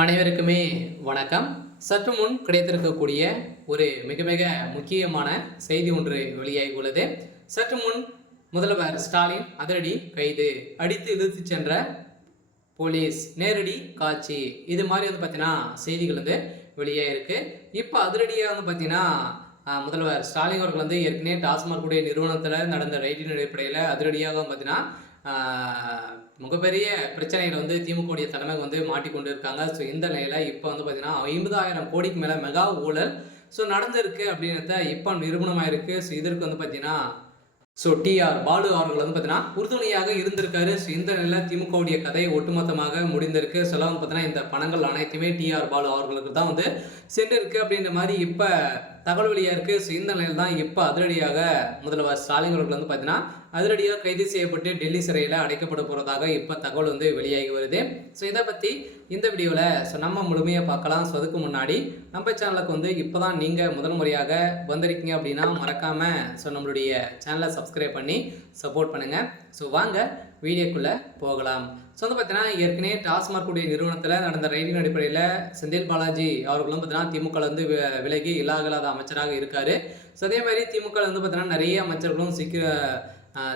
அனைவருக்குமே வணக்கம். சற்று முன் கிடைத்திருக்கக்கூடிய ஒரு மிக மிக முக்கியமான செய்தி ஒன்று வெளியாகி உள்ளது. சற்று முன் முதல்வர் ஸ்டாலின் அதிரடி கைது, அடித்து இழுத்து சென்ற போலீஸ், நேரடி காட்சி, இது மாதிரி பார்த்தீங்கன்னா செய்திகள் வெளியாக இருக்கு. இப்போ அதிரடியாக பார்த்தீங்கன்னா முதல்வர் ஸ்டாலின் அவர்கள் ஏற்கனவே டாஸ்மாக் உடைய நிறுவனத்தில் நடந்த ரைட்டின் அடிப்படையில் அதிரடியாக பார்த்தீங்கன்னா மிகப்பெரிய பிரச்சனைகள் திமுக தலைமை மாட்டிக்கொண்டு இருக்காங்க. ஸோ இந்த நிலையில் இப்போ பார்த்தீங்கன்னா 50,000 கோடிக்கு மேலே மெகா ஊழல் நடந்திருக்கு அப்படின்றத இப்போ நிரூபணமாயிருக்கு. ஸோ இதற்கு பார்த்தீங்கன்னா டிஆர் பாலு அவர்கள் பார்த்தீங்கன்னா உறுதுணையாக இருந்திருக்காரு. ஸோ இந்த நிலையில் திமுக கதை ஒட்டுமொத்தமாக முடிந்திருக்கு. சொல்ல பார்த்தீங்கன்னா இந்த பணங்கள் அனைத்துமே டிஆர் பாலு அவர்களுக்கு தான் சென்றிருக்கு அப்படின்ற மாதிரி இப்போ தகவல் வெளியாக இருக்குது. ஸோ இந்த நிலையில் தான் இப்போ அதிரடியாக முதல்வர் ஸ்டாலின் அவர்கள் பார்த்தீங்கன்னா அதிரடியாக கைது செய்யப்பட்டு டெல்லி சிறையில் அடைக்கப்பட போகிறதாக இப்போ தகவல் வெளியாகி வருது. ஸோ இதை பற்றி இந்த வீடியோவில் நம்ம முழுமையாக பார்க்கலாம். ஸோ அதுக்கு முன்னாடி நம்ம சேனலுக்கு இப்போ தான் நீங்கள் முதல் முறையாக வந்திருக்கீங்க அப்படின்னா மறக்காமல் நம்மளுடைய சேனலை சப்ஸ்கிரைப் பண்ணி சப்போர்ட் பண்ணுங்கள். ஸோ வாங்க வீடியோக்குள்ளே போகலாம். ஸோ பார்த்தீங்கன்னா ஏற்கனவே டாஸ்மாக் உடைய நிறுவனத்தில் நடந்த ரைடின் அடிப்படையில் செந்தில் பாலாஜி அவர்களும் பார்த்தீங்கன்னா திமுக விலகி இல்லாத அமைச்சராக இருக்கார். ஸோ அதே மாதிரி திமுக பார்த்தீங்கன்னா நிறைய அமைச்சர்களும்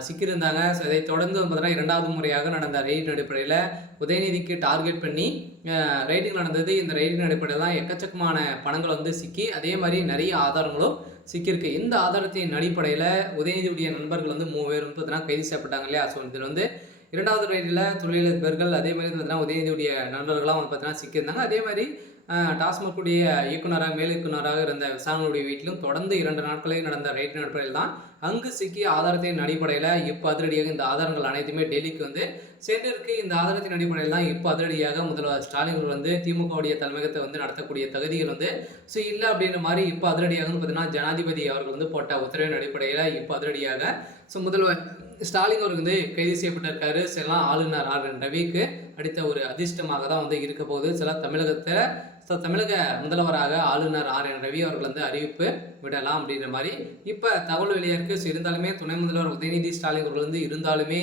சிக்கியிருந்தாங்க. ஸோ இதை தொடர்ந்து பார்த்தீங்கன்னா 2வது முறையாக நடந்த ரைடின் அடிப்படையில் உதயநிதிக்கு டார்கெட் பண்ணி ரைடிங் நடந்தது. இந்த ரைடின் அடிப்படையில் தான் எக்கச்சக்கமான பணங்கள் சிக்கி, அதே மாதிரி நிறைய ஆதாரங்களும் சிக்கியிருக்கு. இந்த ஆதாரத்தின் அடிப்படையில் உதயநிதியுடைய நண்பர்கள் 3 பேர் பார்த்தீங்கன்னா கைது செய்யப்பட்டாங்க இல்லையா. ஸோ இதில் 2வது ரைடில் தொழிலதிபர்கள் அதே மாதிரி பார்த்தீங்கன்னா உதயநிதியுடைய நண்பர்களாம் பார்த்தீங்கன்னா சிக்கியிருந்தாங்க. அதே மாதிரி டாஸ்மாகுடைய இயக்குநராக மேல் இயக்குநராக இருந்த விசாரணையுடைய வீட்டிலும் தொடர்ந்து 2 நாட்களில் நடந்த ரைட்டின் அடிப்படையில் தான் அங்கு சிக்கிய ஆதாரத்தின் அடிப்படையில் இப்போ அதிரடியாக இந்த ஆதாரங்கள் அனைத்துமே டெல்லிக்கு சென்றிருக்கு. இந்த ஆதாரத்தின் அடிப்படையில் தான் இப்போ அதிரடியாக முதல்வர் ஸ்டாலின் திமுகவுடைய தலைமையகத்தை நடத்தக்கூடிய தகுதிகள் ஸோ இல்லை அப்படின்ற மாதிரி இப்போ அதிரடியாக பார்த்தீங்கன்னா ஜனாதிபதி அவர்கள் போட்ட உத்தரவின் அடிப்படையில் இப்போ அதிரடியாக ஸோ முதல்வர் ஸ்டாலின் அவர்கள் கைது செய்யப்பட்டிருக்காரு. சில ஆளுநர் ஆர் என் ரவிக்கு அடித்த ஒரு அதிர்ஷ்டமாக தான் இருக்க போகுது. சில தமிழக முதல்வராக ஆளுநர் ஆர் என் ரவி அவர்கள் அறிவிப்பு விடலாம் அப்படின்ற மாதிரி இப்போ தகவல் வெளியாக இருக்குது. ஸோ இருந்தாலுமே துணை முதல்வர் உதயநிதி ஸ்டாலின் அவர்கள் இருந்தாலுமே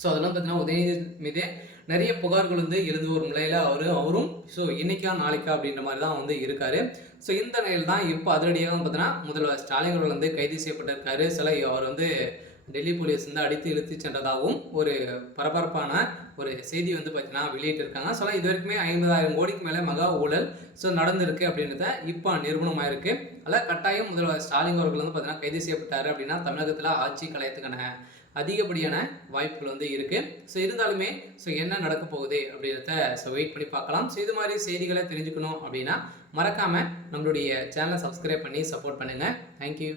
ஸோ அதெல்லாம் பார்த்தீங்கன்னா உதயநிதி மீது நிறைய புகார்கள் எழுந்து வரும் நிலையில் அவரும் ஸோ இன்னைக்கா நாளைக்கா அப்படின்ற மாதிரி தான் இருக்காரு. ஸோ இந்த நிலையில் தான் இப்போ அதிரடியாக பார்த்தீங்கன்னா முதல்வர் ஸ்டாலின் அவர்கள் கைது செய்யப்பட்டிருக்காரு. சில அவர் டெல்லி போலீஸ் அடித்து இழுத்து சென்றதாகவும் ஒரு பரபரப்பான ஒரு செய்தி பார்த்தீங்கன்னா வெளியிட்டிருக்காங்க. ஸோ இது வரைக்குமே 50,000 கோடிக்கு மேலே மகா ஊழல் நடந்திருக்கு அப்படின்றத இப்போ நிரூபணமாயிருக்கு. அதில் கட்டாயம் முதல்வர் ஸ்டாலின் அவர்கள் பார்த்தீங்கன்னா கைது செய்யப்பட்டார் அப்படின்னா தமிழகத்தில் ஆட்சி கலையத்துக்கான அதிகப்படியான வாய்ப்புகள் இருக்குது. ஸோ இருந்தாலுமே என்ன நடக்க போகுது அப்படின்றத வெயிட் பண்ணி பார்க்கலாம். ஸோ இது மாதிரி செய்திகளை தெரிஞ்சுக்கணும் அப்படின்னா மறக்காமல் நம்மளுடைய சேனலை சப்ஸ்கிரைப் பண்ணி சப்போர்ட் பண்ணுங்கள். தேங்க்யூ.